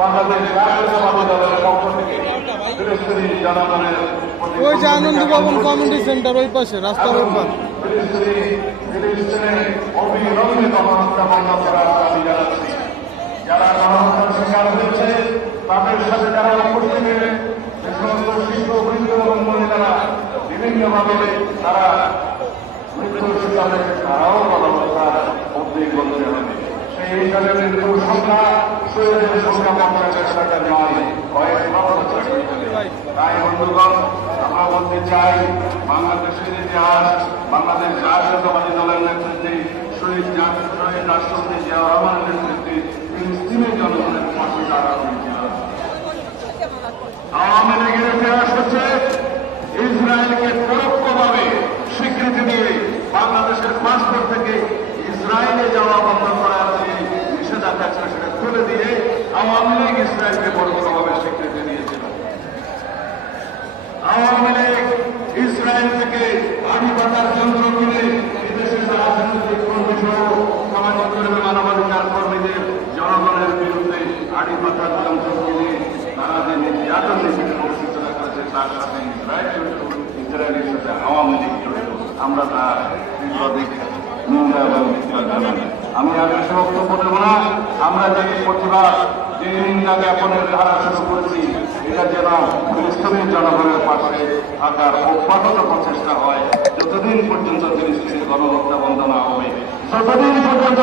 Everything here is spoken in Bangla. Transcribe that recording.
বাংলাদেশ জাতীয়তাবাদী দলের পক্ষ থেকে ফিলিস্তিনি জনগণের ওই যে আনন্দ ভবন কমিউনিটি সেন্টার ওই পাশে রাস্তার ওই ফিলিস্তিনে অবিলম্বে গণহত্যা বন্ধ করার দাবি জানাচ্ছি। যারা গণহত্যার শিকার হয়েছে তাদের সাথে যারা উপস্থিত যে সমস্ত শিশু বৃদ্ধ এবং মহিলারা বিভিন্নভাবে তারা মৃত্যুর শিকার তারাও গণহত্যার উদ্বেগ বলতে হবে। সেই হিসাবে মৃত্যুর সংখ্যা পঞ্চাশের নয়, কয়েক বছর তাই বন্ধুগণ, আমরা বলতে চাই, বাংলাদেশের ইতিহাস, বাংলাদেশ জাতীয়তাবাদী দলের নেতৃত্বে, শহীদ শহীদ রাষ্ট্রপতি জিয়া রহমানের নেতৃত্বে ফিলিস্তিনের জনগণের পাশে দাঁড়ানো আওয়ামী লীগের ইতিহাস হচ্ছে, ইসরায়েলকে পরোক্ষভাবে স্বীকৃতি দিয়ে বাংলাদেশের পাসপোর্ট থেকে ইসরায়েলে যাওয়া বন্ধ করার যে নিষেধাজ্ঞা ছিল, সেটা তুলে দিয়ে আওয়ামী ইসরায়েলকে পরোক্ষভাবে স্বীকৃতি দিয়েছিল। আওয়ামী লীগ ইসরায়েল থেকে আড়ি পাতার যন্ত্র কিনে বিদেশের রাজনৈতিক কর্মী সহ সামাজিক কর্মী, মানবাধিকার কর্মীদের জনগণের বিরুদ্ধে আড়ি পাতার যন্ত্র কিনে তারা যে নির্যাতন করেছে, তার সাথে ইসরায়েল ইসরায়েলের সাথে আওয়ামী লীগ আমরা তার বিপ্লবিক আমি আর বেশি বক্তব্য না আমরা যে প্রতিবাদ যে নিন্দা জ্ঞাপনের ধারা শুরু করেছি, এটা যেন ফিলিস্তিনের জনগণের পাশে থাকার অব্যাহত প্রচেষ্টা হয়, যতদিন পর্যন্ত ফিলিস্তিনের গণহত্যা বন্ধ না হবে যতদিন পর্যন্ত